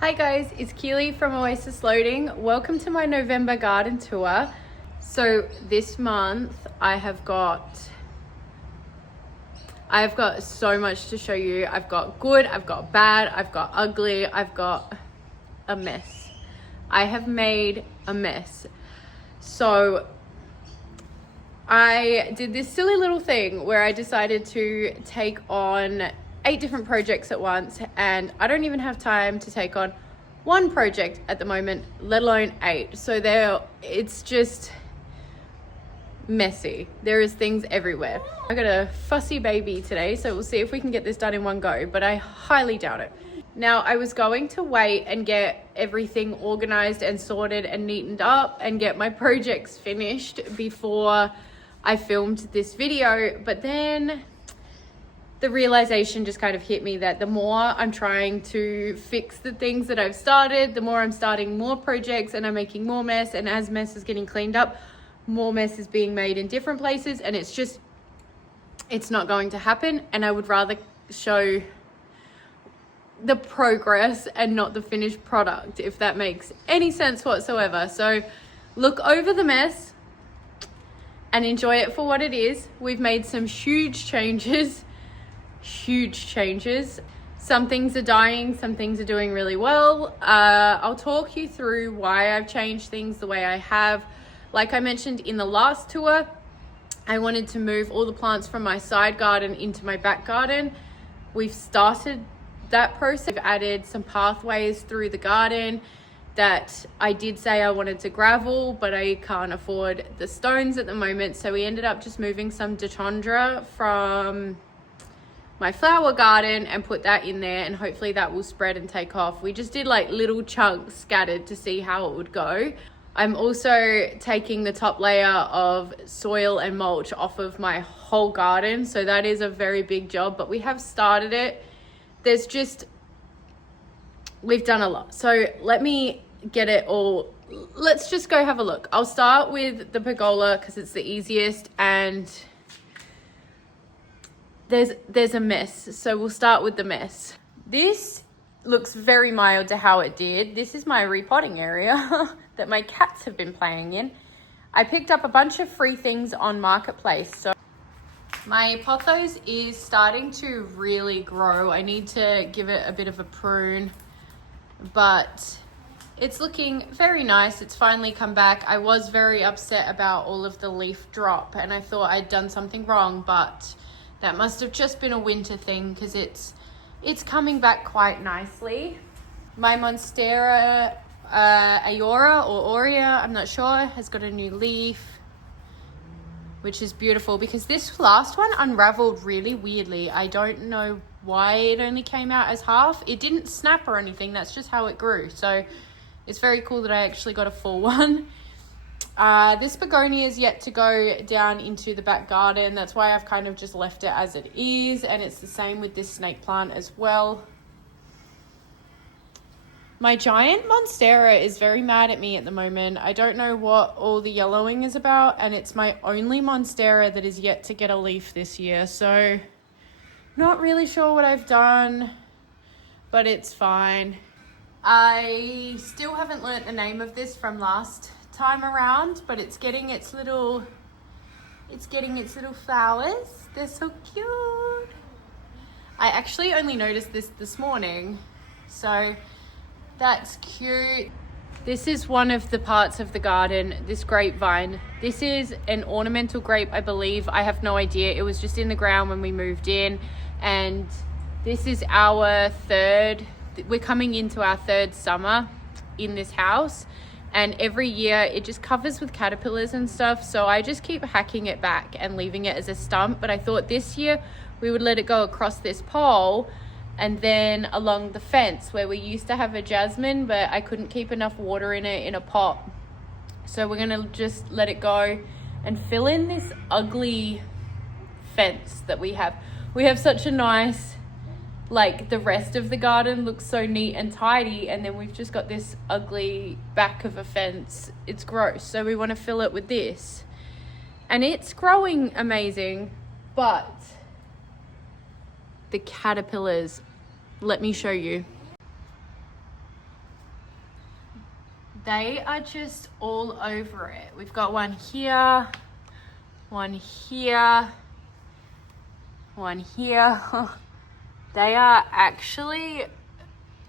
Hi guys, it's Keely from Oasis Loading. Welcome to my November garden tour. So this month I have got so much to show you. I've got good, I've got bad, I've got ugly, I've got a mess. I have made a mess. So I did this silly little thing where I decided to take on 8 different projects at once, and I don't even have time to take on one project at the moment, let alone 8. So it's just messy. There is things everywhere. I got a fussy baby today, so we'll see if we can get this done in one go, but I highly doubt it. Now, I was going to wait and get everything organized and sorted and neatened up and get my projects finished before I filmed this video, but then the realization just kind of hit me that the more I'm trying to fix the things that I've started, the more I'm starting more projects and I'm making more mess, and as mess is getting cleaned up, more mess is being made in different places, and it's not going to happen. And I would rather show the progress and not the finished product, if that makes any sense whatsoever. So look over the mess and enjoy it for what it is. We've made some huge changes. Some things are dying, some things are doing really well. I'll talk you through why I've changed things the way I have. Like I mentioned in the last tour, I wanted to move all the plants from my side garden into my back garden. We've started that process. I've added some pathways through the garden that I did say I wanted to gravel, but I can't afford the stones at the moment. So we ended up just moving some Ditondra from my flower garden and put that in there, and hopefully that will spread and take off. We just did like little chunks scattered to see how it would go. I'm also taking the top layer of soil and mulch off of my whole garden, so that is a very big job, but we have started it. We've done a lot. So let me get it all. Let's just go have a look. I'll start with the pergola because it's the easiest, and there's a mess, so we'll start with the mess. This looks very mild to how it did. This is my repotting area that my cats have been playing in. I picked up a bunch of free things on Marketplace. So my pothos is starting to really grow. I need to give it a bit of a prune, but it's looking very nice. It's finally come back. I was very upset about all of the leaf drop, and I thought I'd done something wrong, but that must have just been a winter thing because it's coming back quite nicely. My Monstera Aora or Aurea, I'm not sure, has got a new leaf, which is beautiful because this last one unraveled really weirdly. I don't know why it only came out as half. It didn't snap or anything. That's just how it grew. So it's very cool that I actually got a full one. This begonia is yet to go down into the back garden. That's why I've kind of just left it as it is. And it's the same with this snake plant as well. My giant Monstera is very mad at me at the moment. I don't know what all the yellowing is about. And it's my only Monstera that is yet to get a leaf this year. So not really sure what I've done, but it's fine. I still haven't learnt the name of this from last time around, but it's getting its little flowers. They're so cute. I actually only noticed this morning, so that's cute. This is one of the parts of the garden, this grapevine. This is an ornamental grape, I believe. I have no idea. It was just in the ground when we moved in, and this is we're coming into our 3rd summer in this house. And every year it just covers with caterpillars and stuff. So I just keep hacking it back and leaving it as a stump. But I thought this year we would let it go across this pole and then along the fence where we used to have a jasmine, but I couldn't keep enough water in it in a pot. So we're going to just let it go and fill in this ugly fence that we have. We have such a nice, like, the rest of the garden looks so neat and tidy, and then we've just got this ugly back of a fence. It's gross, so we want to fill it with this, and it's growing amazing, but the caterpillars, let me show you. they are just all over it. We've got one here, one here, one here. They are actually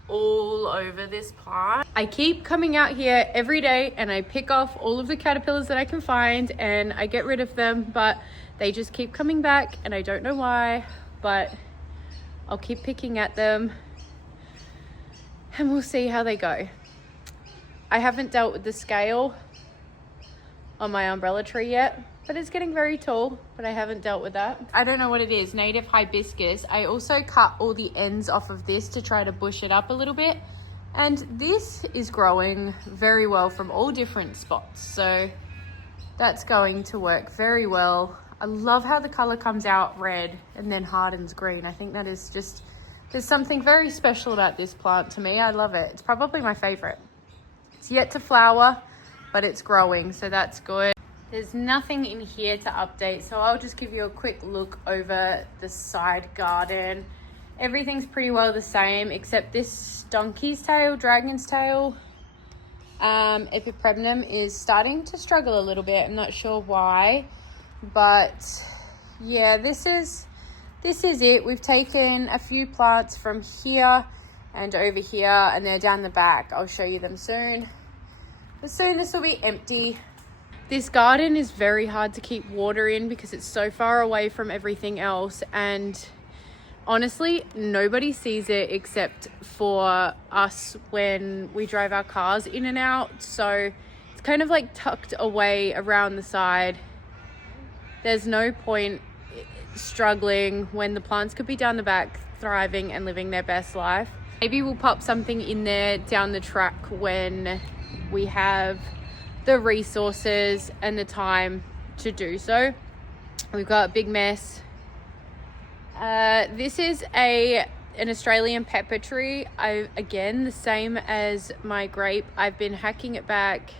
all over this plant. I keep coming out here every day and I pick off all of the caterpillars that I can find and I get rid of them, but they just keep coming back and I don't know why, but I'll keep picking at them and we'll see how they go. I haven't dealt with the scale on my umbrella tree yet, but it's getting very tall, but I haven't dealt with that. I don't know what it is, native hibiscus. I also cut all the ends off of this to try to bush it up a little bit. And this is growing very well from all different spots. So that's going to work very well. I love how the color comes out red and then hardens green. I think that is just, there's something very special about this plant to me. I love it. It's probably my favorite. It's yet to flower, but it's growing, so that's good. There's nothing in here to update, so I'll just give you a quick look over the side garden. Everything's pretty well the same, except this donkey's tail, dragon's tail, epipremnum is starting to struggle a little bit. I'm not sure why, but yeah, this is it. We've taken a few plants from here and over here, and they're down the back. I'll show you them soon. But soon this will be empty. This garden is very hard to keep water in because it's so far away from everything else, and honestly nobody sees it except for us when we drive our cars in and out. So it's kind of like tucked away around the side. There's no point struggling when the plants could be down the back thriving and living their best life. Maybe we'll pop something in there down the track when we have the resources and the time to do so. We've got a big mess. This is an Australian pepper tree. Again, the same as my grape. I've been hacking it back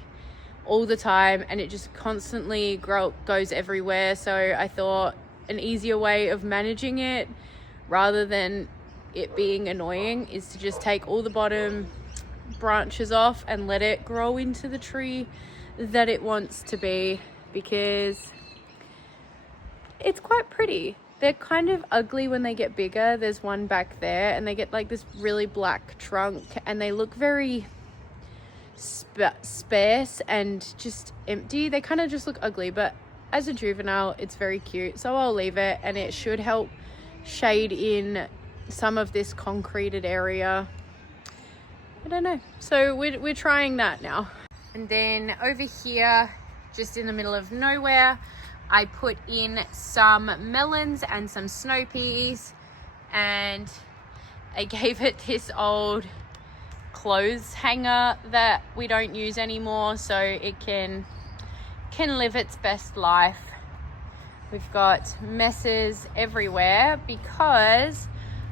all the time and it just constantly goes everywhere. So I thought an easier way of managing it rather than it being annoying is to just take all the bottom branches off and let it grow into the tree that it wants to be, because it's quite pretty. They're kind of ugly when they get bigger. There's one back there and they get like this really black trunk and they look very sparse and just empty. They kind of just look ugly, but as a juvenile it's very cute, so I'll leave it, and it should help shade in some of this concreted area. I don't know, so we're trying that now. And then over here, just in the middle of nowhere, I put in some melons and some snow peas, and I gave it this old clothes hanger that we don't use anymore so it can live its best life. We've got messes everywhere because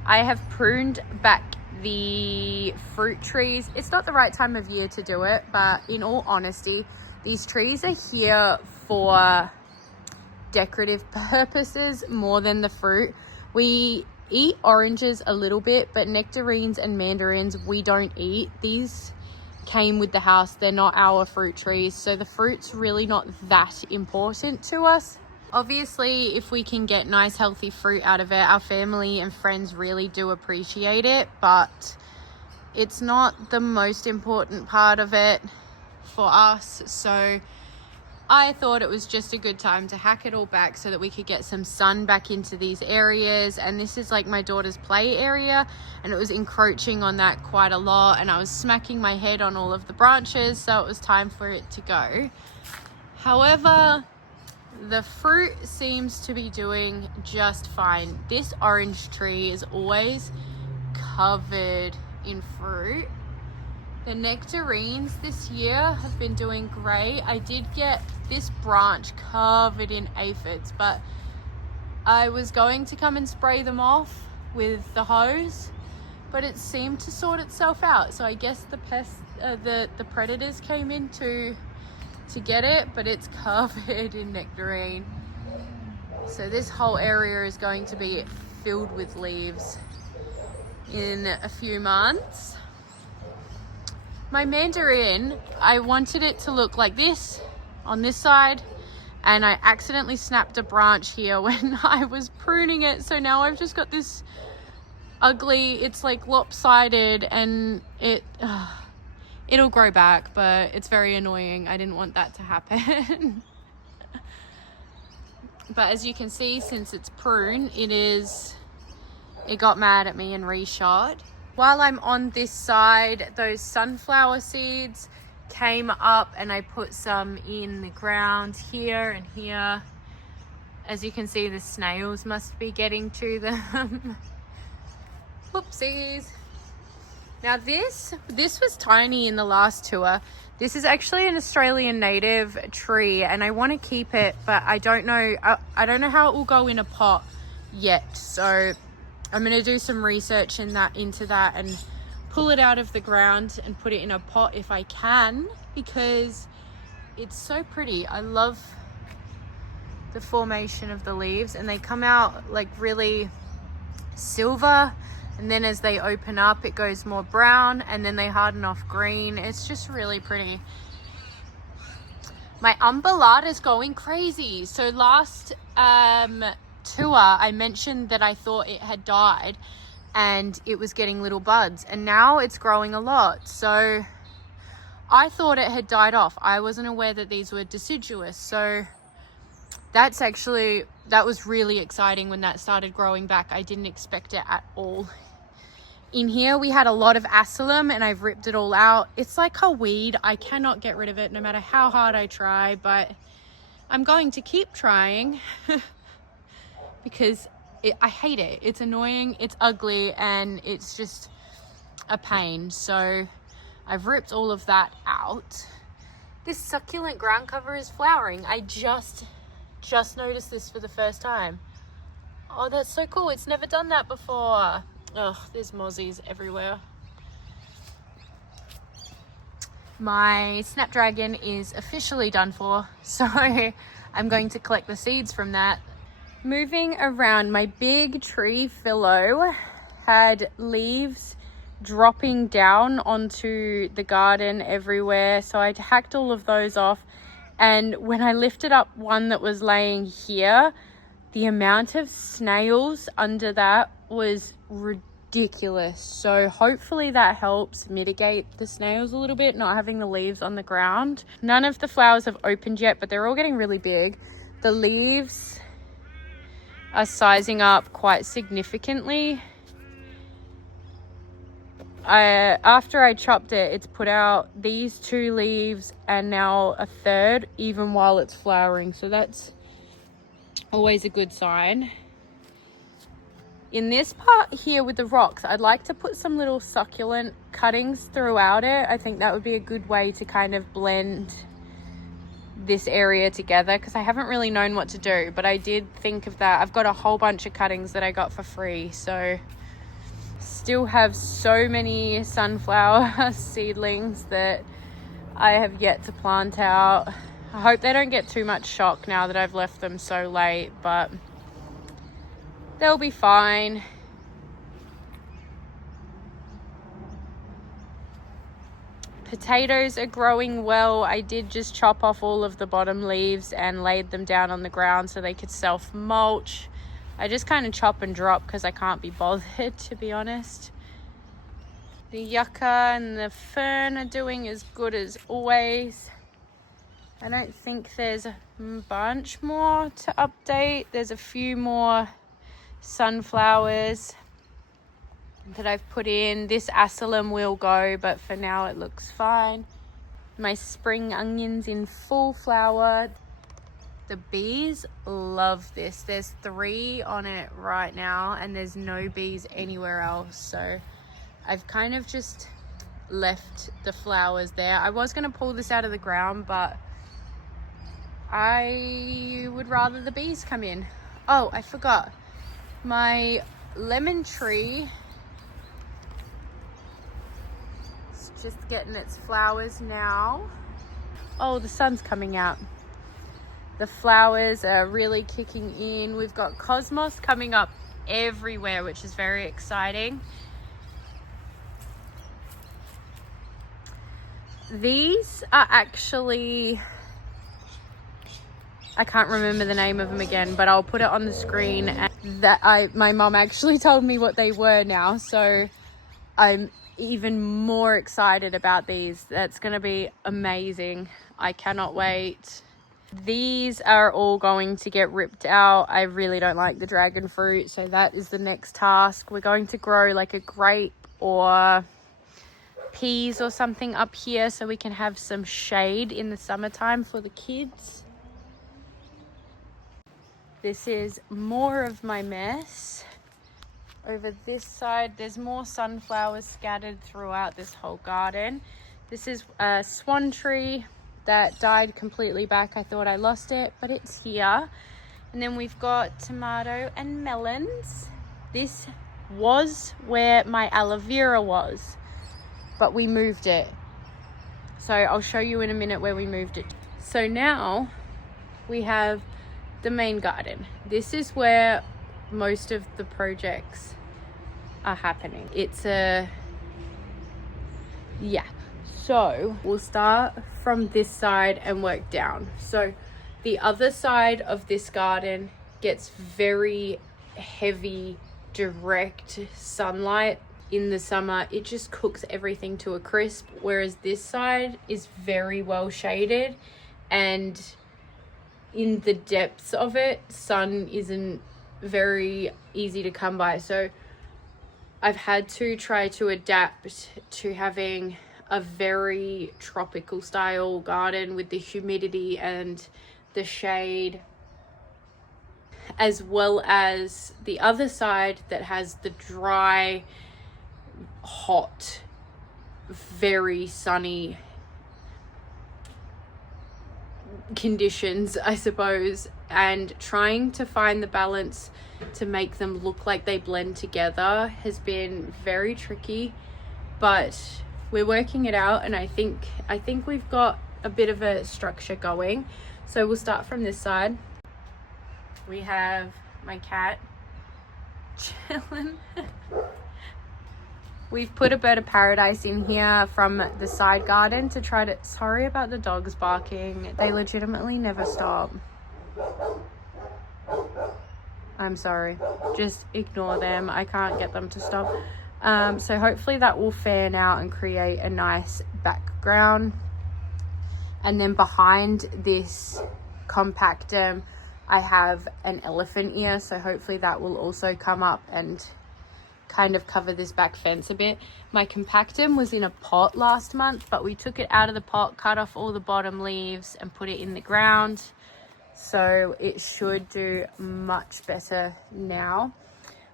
I have pruned back the fruit trees. It's not the right time of year to do it, but in all honesty, these trees are here for decorative purposes more than the fruit. We eat oranges a little bit, but nectarines and mandarins we don't eat. These came with the house. They're not our fruit trees, so the fruit's really not that important to us. Obviously, if we can get nice healthy fruit out of it, our family and friends really do appreciate it, but it's not the most important part of it for us. So I thought it was just a good time to hack it all back so that we could get some sun back into these areas. And this is like my daughter's play area, and it was encroaching on that quite a lot, and I was smacking my head on all of the branches, so it was time for it to go. However, the fruit seems to be doing just fine. This orange tree is always covered in fruit. The nectarines this year have been doing great. I did get this branch covered in aphids, but I was going to come and spray them off with the hose, but it seemed to sort itself out. So I guess the predators came in to get it, but it's covered in nectarine. So this whole area is going to be filled with leaves in a few months. My mandarin, I wanted it to look like this on this side, and I accidentally snapped a branch here when I was pruning it. So now I've just got this ugly, it's like lopsided, and it'll grow back, but it's very annoying. I didn't want that to happen. But as you can see, since it's prune, it got mad at me and reshot. While I'm on this side, those sunflower seeds came up and I put some in the ground here and here. As you can see, the snails must be getting to them. Whoopsies. Now this was tiny in the last tour. This is actually an Australian native tree and I want to keep it, but I don't know how it will go in a pot yet. So I'm going to do some research into that and pull it out of the ground and put it in a pot if I can, because it's so pretty. I love the formation of the leaves, and they come out like really silver, and then as they open up it goes more brown, and then they harden off green. It's just really pretty. My umbellata is going crazy. So last tour I mentioned that I thought it had died and it was getting little buds, and now it's growing a lot. So I thought it had died off. I wasn't aware that these were deciduous. So that was really exciting when that started growing back. I didn't expect it at all. In here we had a lot of asylum and I've ripped it all out. It's like a weed. I cannot get rid of it no matter how hard I try, but I'm going to keep trying because I hate it. It's annoying, it's ugly, and it's just a pain. So I've ripped all of that out. This succulent ground cover is flowering. I just noticed this for the first time. Oh, that's so cool. It's never done that before. Ugh, there's mozzies everywhere. My snapdragon is officially done for, so I'm going to collect the seeds from that. Moving around, my big tree philo had leaves dropping down onto the garden everywhere, so I hacked all of those off. And when I lifted up one that was laying here, the amount of snails under that was ridiculous. So hopefully that helps mitigate the snails a little bit, not having the leaves on the ground. None of the flowers have opened yet, but they're all getting really big. The leaves are sizing up quite significantly. After I chopped it, it's put out these 2 leaves and now a third, even while it's flowering. So that's always a good sign. In this part here with the rocks, I'd like to put some little succulent cuttings throughout it. I think that would be a good way to kind of blend this area together, because I haven't really known what to do, but I did think of that. I've got a whole bunch of cuttings that I got for free, so still have so many sunflower seedlings that I have yet to plant out. I hope they don't get too much shock now that I've left them so late, but they'll be fine. Potatoes are growing well. I did just chop off all of the bottom leaves and laid them down on the ground so they could self-mulch. I just kind of chop and drop because I can't be bothered, to be honest. The yucca and the fern are doing as good as always. I don't think there's a bunch more to update. There's a few more sunflowers that I've put in. This asylum will go, but for now it looks fine. My spring onions in full flower. The bees love this. There's 3 on it right now and there's no bees anywhere else, so I've kind of just left the flowers there. I was going to pull this out of the ground, but I would rather the bees come in. Oh, I forgot. My lemon tree is just getting its flowers now. Oh, the sun's coming out. The flowers are really kicking in. We've got cosmos coming up everywhere, which is very exciting. These are actually, I can't remember the name of them again, but I'll put it on the screen. And my mom actually told me what they were now, so I'm even more excited about these. That's gonna be amazing. I cannot wait. These are all going to get ripped out. I really don't like the dragon fruit, so that is the next task. We're going to grow like a grape or peas or something up here so we can have some shade in the summertime for the kids. This is more of my mess. Over this side, there's more sunflowers scattered throughout this whole garden. This is a swan tree that died completely back. I thought I lost it, but it's here. And then we've got tomato and melons. This was where my aloe vera was, but we moved it. So I'll show you in a minute where we moved it. So now we have the main garden. This is where most of the projects are happening. So we'll start from this side and work down. So the other side of this garden gets very heavy direct sunlight in the summer. It just cooks everything to a crisp, whereas this side is very well shaded, and in the depths of it, sun isn't very easy to come by. So I've had to try to adapt to having a very tropical style garden with the humidity and the shade, as well as the other side that has the dry, hot, very sunny conditions, I suppose, and trying to find the balance to make them look like they blend together has been very tricky, but we're working it out, and I think we've got a bit of a structure going. So we'll start from this side. We have my cat chilling. We've put a bird of paradise in here from the side garden to try to, sorry about the dogs barking, they legitimately never stop. I'm sorry, just ignore them. I can't get them to stop. So hopefully that will fan out and create a nice background. And then behind this compactum, I have an elephant ear, so hopefully that will also come up and kind of cover this back fence a bit. My compactum was in a pot last month, but we took it out of the pot, cut off all the bottom leaves and put it in the ground, so it should do much better now.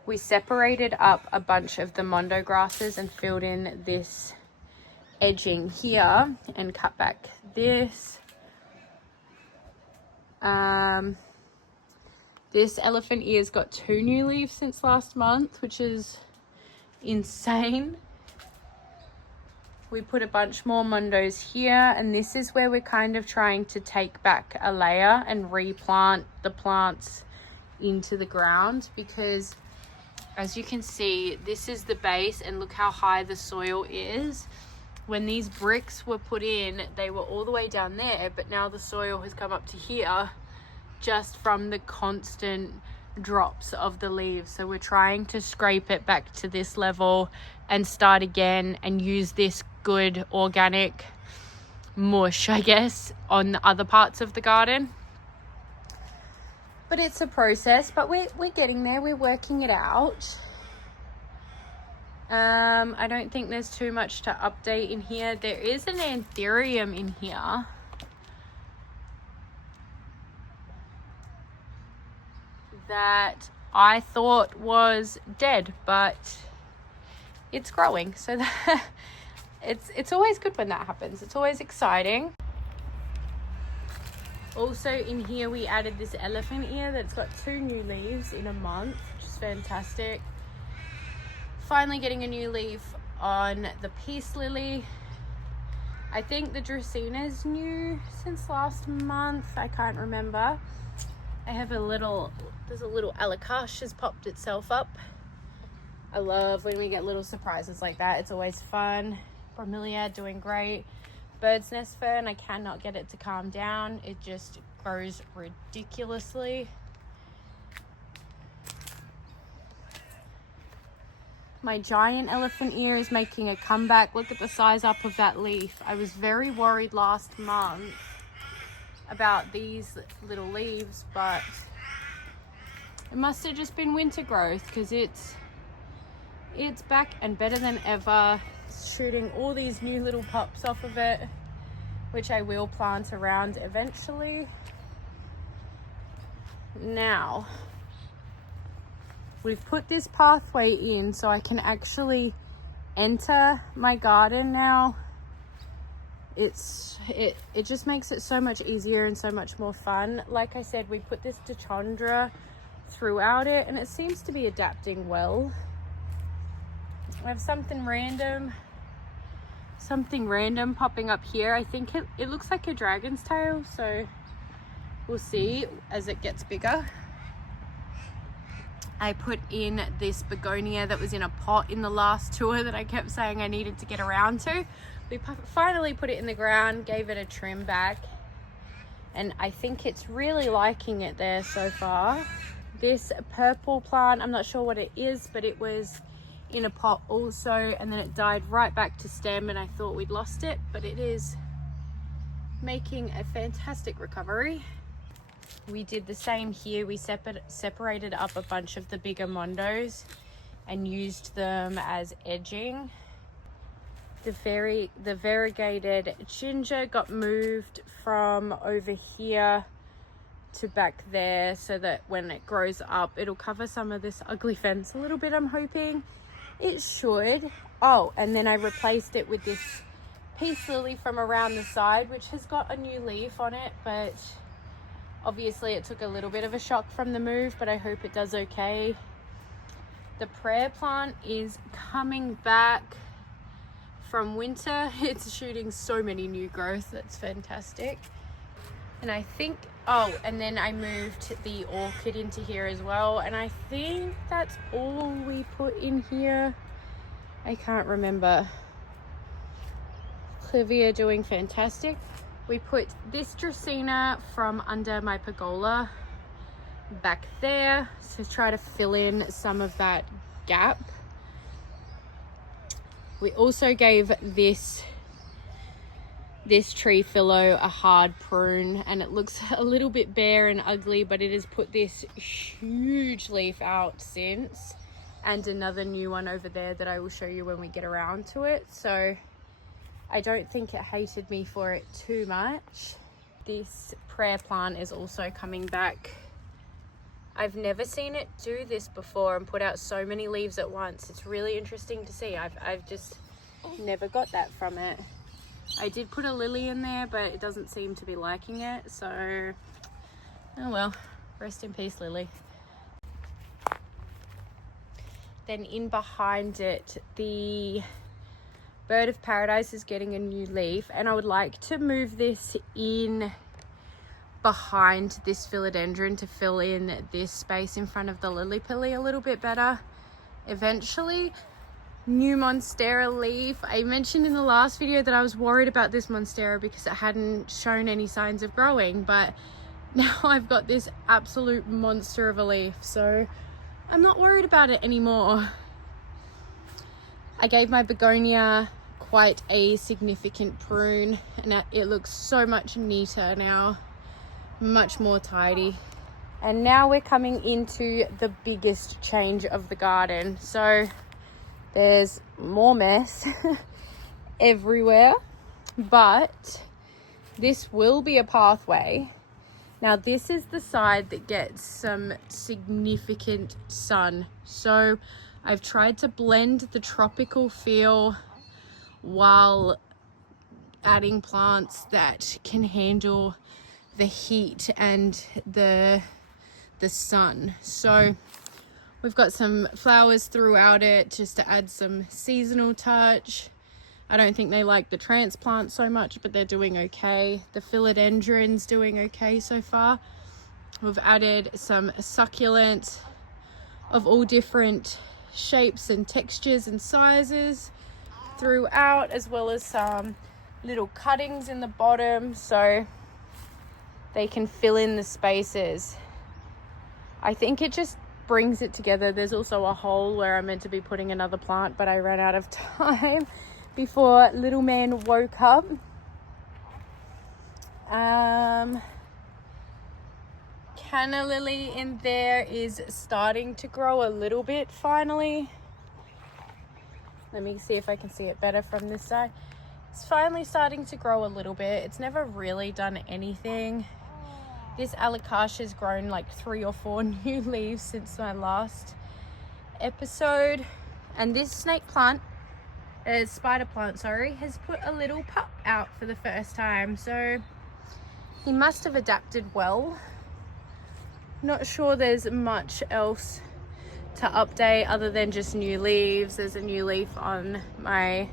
We separated up a bunch of the mondo grasses and filled in this edging here and cut back this. This elephant ear's got 2 new leaves since last month, which is insane. We put a bunch more mondos here, and this is where we're kind of trying to take back a layer and replant the plants into the ground, because as you can see, this is the base, and look how high the soil is. When these bricks were put in, they were all the way down there, but now the soil has come up to here just from the constant drops of the leaves. So we're trying to scrape it back to this level and start again and use this good organic mush, I guess, on the other parts of the garden. But it's a process, but we're getting there. We're working it out. I don't think there's too much to update in here. There is an anthurium in here. That I thought was dead, but it's growing. So that it's always good when that happens. It's always exciting. Also in here we added this elephant ear that's got 2 new leaves in a month, which is fantastic. Finally getting a new leaf on the peace lily. I think the dracaena's new since last month. I can't remember. I have there's a little alacash has popped itself up. I love when we get little surprises like that. It's always fun. Bromeliad doing great. bird's nest fern. I cannot get it to calm down. It just grows ridiculously. My giant elephant ear is making a comeback. Look at the size up of that leaf. I was very worried last month about these little leaves, but it must have just been winter growth, because it's back and better than ever. It's shooting all these new little pops off of it, which I will plant around eventually. Now, we've put this pathway in so I can actually enter my garden now. It just makes it so much easier and so much more fun. Like I said, we put this Dichondra throughout it and it seems to be adapting well. I have something random popping up here. I think it looks like a dragon's tail, so we'll see as it gets bigger. I put in this begonia that was in a pot in the last tour that I kept saying I needed to get around to. We finally put it in the ground, gave it a trim back, and I think it's really liking it there so far. This purple plant, I'm not sure what it is, but it was in a pot also, and then it died right back to stem, and I thought we'd lost it, but it is making a fantastic recovery. We did the same here. We separated up a bunch of the bigger mondos and used them as edging. The variegated ginger got moved from over here to back there so that when it grows up, it'll cover some of this ugly fence a little bit, I'm hoping. It should. Oh, and then I replaced it with this peace lily from around the side, which has got a new leaf on it, but obviously it took a little bit of a shock from the move, but I hope it does okay. The prayer plant is coming back from winter. It's shooting so many new growth. That's fantastic. And I think, oh, and then I moved the orchid into here as well, and I think that's all we put in here. I can't remember. Clivia doing fantastic. We put this Dracaena from under my pergola back there to try to fill in some of that gap. We also gave this tree philo a hard prune, and it looks a little bit bare and ugly, but it has put this huge leaf out since, and another new one over there that I will show you when we get around to it. So I don't think it hated me for it too much. This prayer plant is also coming back. I've never seen it do this before and put out so many leaves at once. It's really interesting to see. I've just never got that from it. I did put a lily in there, but it doesn't seem to be liking it, so oh well, rest in peace, lily. Then in behind it, the bird of paradise is getting a new leaf, and I would like to move this in behind this philodendron to fill in this space in front of the lily pilly a little bit better eventually. New monstera leaf. I mentioned in the last video that I was worried about this monstera because it hadn't shown any signs of growing, but now I've got this absolute monster of a leaf, so I'm not worried about it anymore. I gave my begonia quite a significant prune, and it looks so much neater now, much more tidy. And now we're coming into the biggest change of the garden. So there's more mess everywhere, but this will be a pathway. Now this is the side that gets some significant sun, so I've tried to blend the tropical feel while adding plants that can handle the heat and the sun. So we've got some flowers throughout it just to add some seasonal touch. I don't think they like the transplant so much, but they're doing okay. The philodendron's doing okay so far. We've added some succulents of all different shapes and textures and sizes throughout, as well as some little cuttings in the bottom so they can fill in the spaces. I think it just brings it together. There's also a hole where I'm meant to be putting another plant, but I ran out of time before little man woke up. Canna lily in there is starting to grow a little bit finally. Let me see if I can see it better from this side. It's finally starting to grow a little bit. It's never really done anything. This alocasia grown like 3 or 4 new leaves since my last episode. And this snake plant, spider plant, sorry, has put a little pup out for the first time. So he must have adapted well. Not sure there's much else to update other than just new leaves. There's a new leaf on my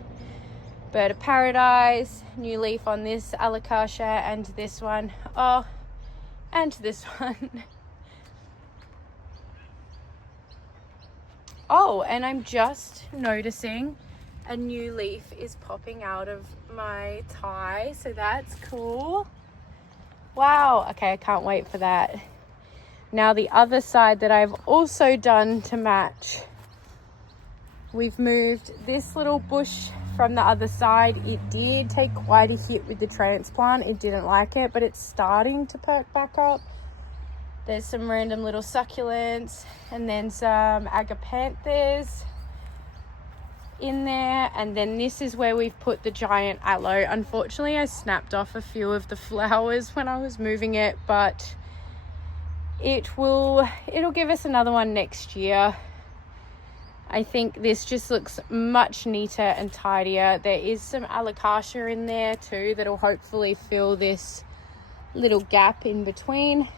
bird of paradise, new leaf on this alocasia, and this one. Oh, and this one. Oh, and I'm just noticing a new leaf is popping out of my tie, so that's cool. Wow, okay, I can't wait for that. Now the other side that I've also done to match, we've moved this little bush from the other side. It did take quite a hit with the transplant. It didn't like it, but it's starting to perk back up. There's some random little succulents and then some agapanthus in there. And then this is where we've put the giant aloe. Unfortunately, I snapped off a few of the flowers when I was moving it, but it'll give us another one next year. I think this just looks much neater and tidier. There is some alocasia in there too that'll hopefully fill this little gap in between.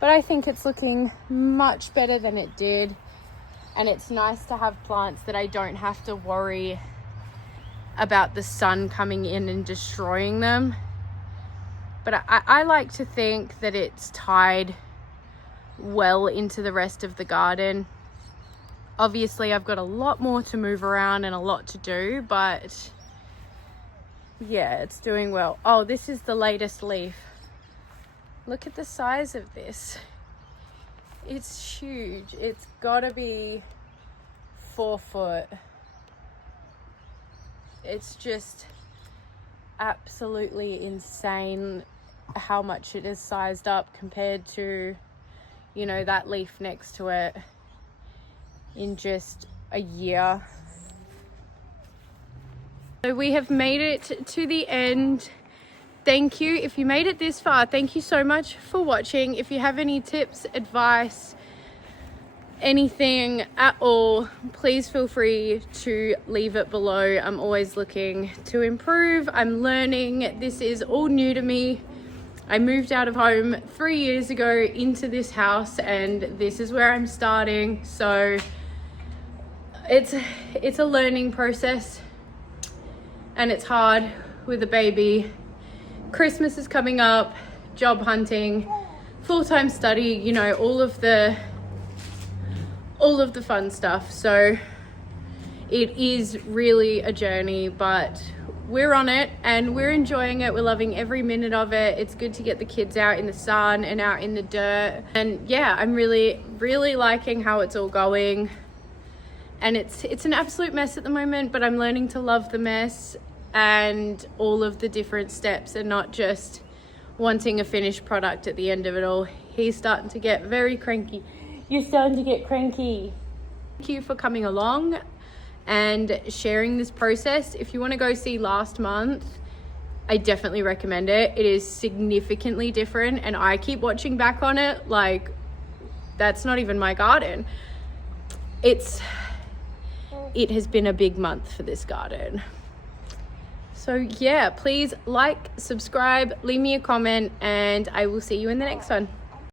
But I think it's looking much better than it did. And it's nice to have plants that I don't have to worry about the sun coming in and destroying them. But I like to think that it's tied well into the rest of the garden. Obviously, I've got a lot more to move around and a lot to do, but yeah, it's doing well. Oh, this is the latest leaf. Look at the size of this. It's huge. It's gotta be 4 foot. It's just absolutely insane how much it is sized up compared to, you know, that leaf next to it in just a year. So we have made it to the end. Thank you. If you made it this far, thank you so much for watching. If you have any tips, advice, anything at all, please feel free to leave it below. I'm always looking to improve. I'm learning. This is all new to me. I moved out of home 3 years ago into this house, and this is where I'm starting. So it's a learning process, and it's hard with a baby. Christmas is coming up, job hunting, full-time study, you know, all of the fun stuff. So it is really a journey, but we're on it and we're enjoying it. We're loving every minute of it. It's good to get the kids out in the sun and out in the dirt. And yeah, I'm really, really liking how it's all going. And it's an absolute mess at the moment, but I'm learning to love the mess and all of the different steps and not just wanting a finished product at the end of it all. He's starting to get very cranky. You're starting to get cranky. Thank you for coming along and sharing this process. If you want to go see last month, I definitely recommend it. It is significantly different, and I keep watching back on it like that's not even my garden. It has been a big month for this garden. So yeah, please like, subscribe, leave me a comment, and I will see you in the next one.